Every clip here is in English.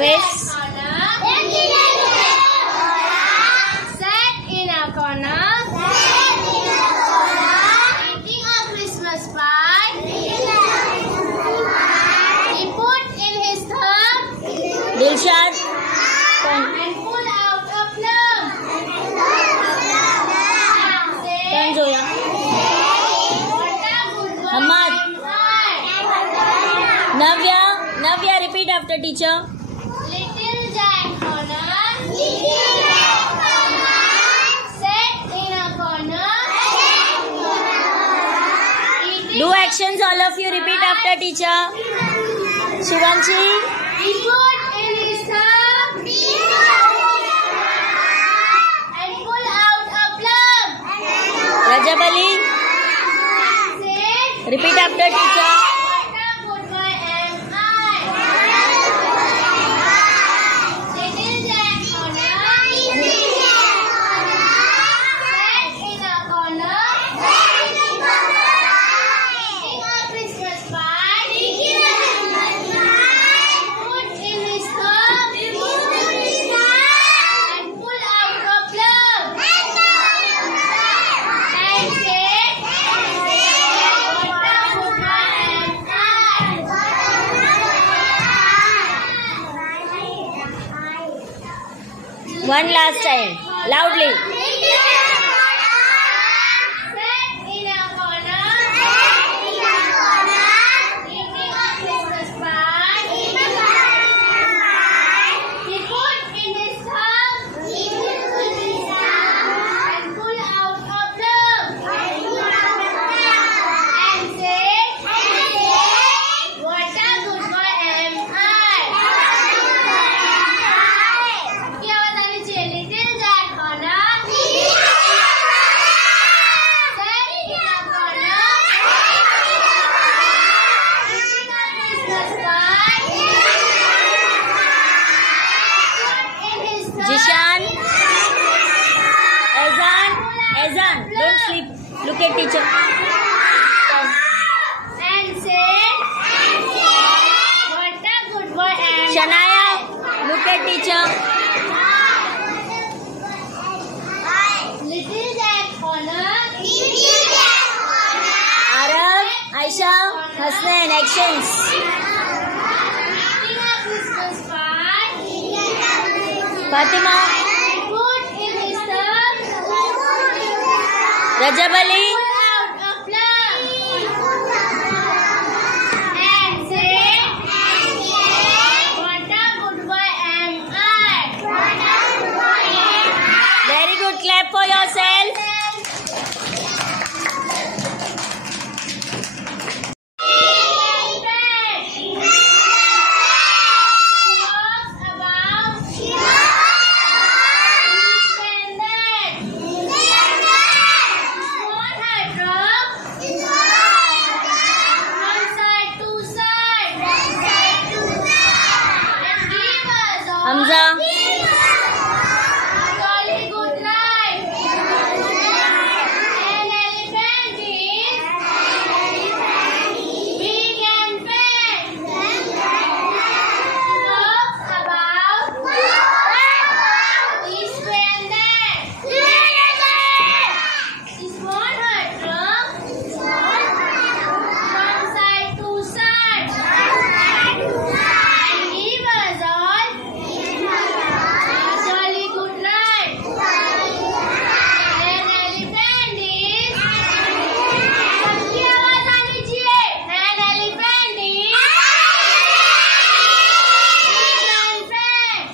Always. Sat in a corner. Eating a Christmas pie. He put in his thumb. Dilshad. And pull out a plum. Turn Zoya. Hamad. Navya, repeat after teacher. Little Jack Horner sat in a corner. Do actions, all of you. Repeat after teacher. Shivanshi. He put in his thumb and pull out a plum. Rajab Ali. Said, Repeat after teacher. what a good boy am I. Little Jack Horner sat in a corner. Eating a Christmas pie. Put in his thumb and pull out a plum. And said, what a good boy am I. One last time. Loudly. Sat in a corner. Eating a Christmas pie. He put in his thumb and pull out a plum. And said, what a good boy am I. क्या बताने चाहिए? Little Jack Horner sat in a corner. Eating a Christmas pie. Put in his thumb. Jishan. Azan. Don't sleep. Look at teacher. And said, what a good boy am I. Shanaya. Look at teacher. Little Jack Horner Arav. Aisha. Hasnan. Actions. eating a Christmas pie. Fatima. Put in his thumb. Rajab Ali. Pull out a plum. And said, what a good boy am I. Very good. Clap for yourself. Hamza. Jolly good life. An elephant is big and fat. Talks about this way and that. This one her trunk from side to side. And he was on a jolly good ride. An elephant is सबकी आवाज आनी चाहिए. An elephant is big and fat.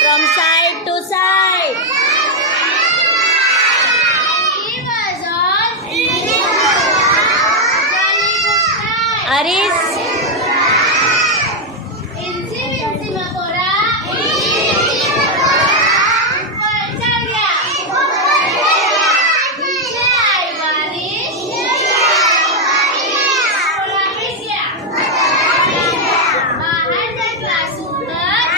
From side to side. He was on jolly good ride. Aris. Inci Vinci Makora ऊपर चढ़ गया. नीचे आई बारिश. थोड़ा गिर गया. बाहर निकला सूरज.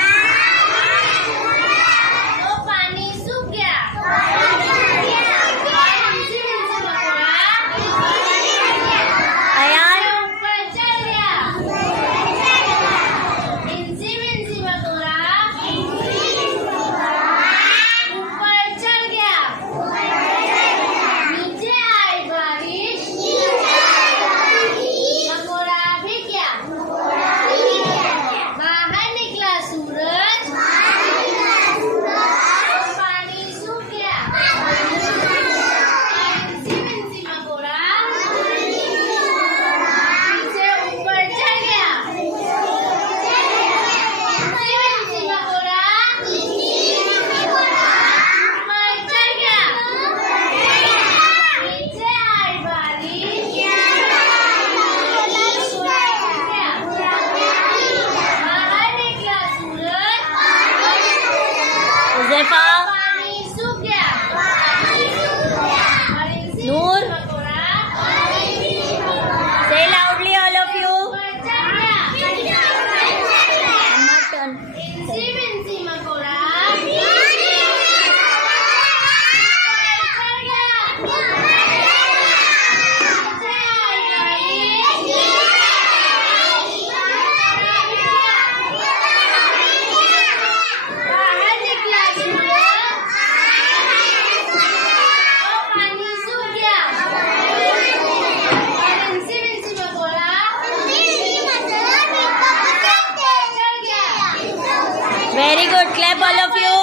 Very good. Clap all of you.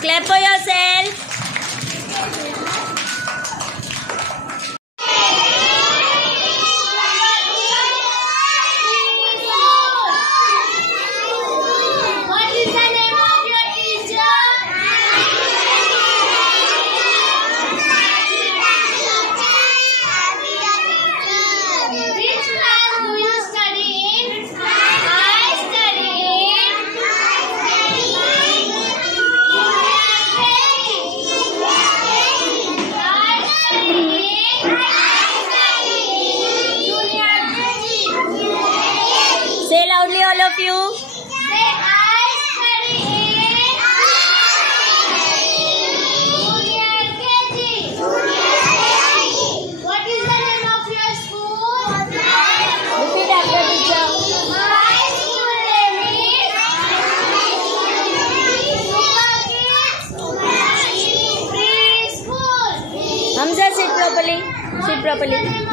Clap for yourself. What is the name of your teacher? Which class do you study in? I study in Say loudly, all of you. Say I study in Junior KG. What is the name of your school? Repeat after teacher. My school name is Super Kids Preschool. Hamza, sit properly. Sit properly.